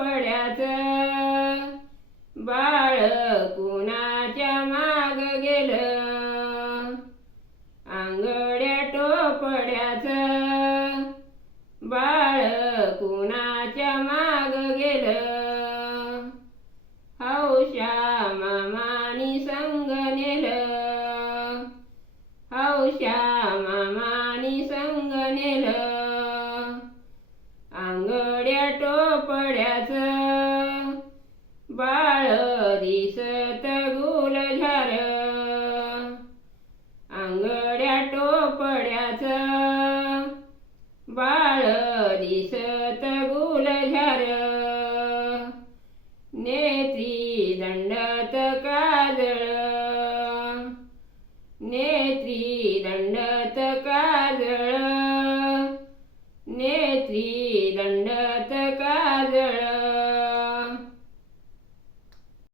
टोपड्याचं बाळ कुणाच्या माग गेलं आंगड्या टोपड्याचं बाळ कुणाच्या माग गेलं हौशा मामानी संग नेलं हौशा मामानी संग नेलं आंगड्या टोपड्याचं बाळ दिसत गुलझार आंगड्या टोपड्याचं बाळ दिसत गुलझार नेत्री दंडत काजळ नेत्री दंडत काजळ नेत्री दंडत काजळ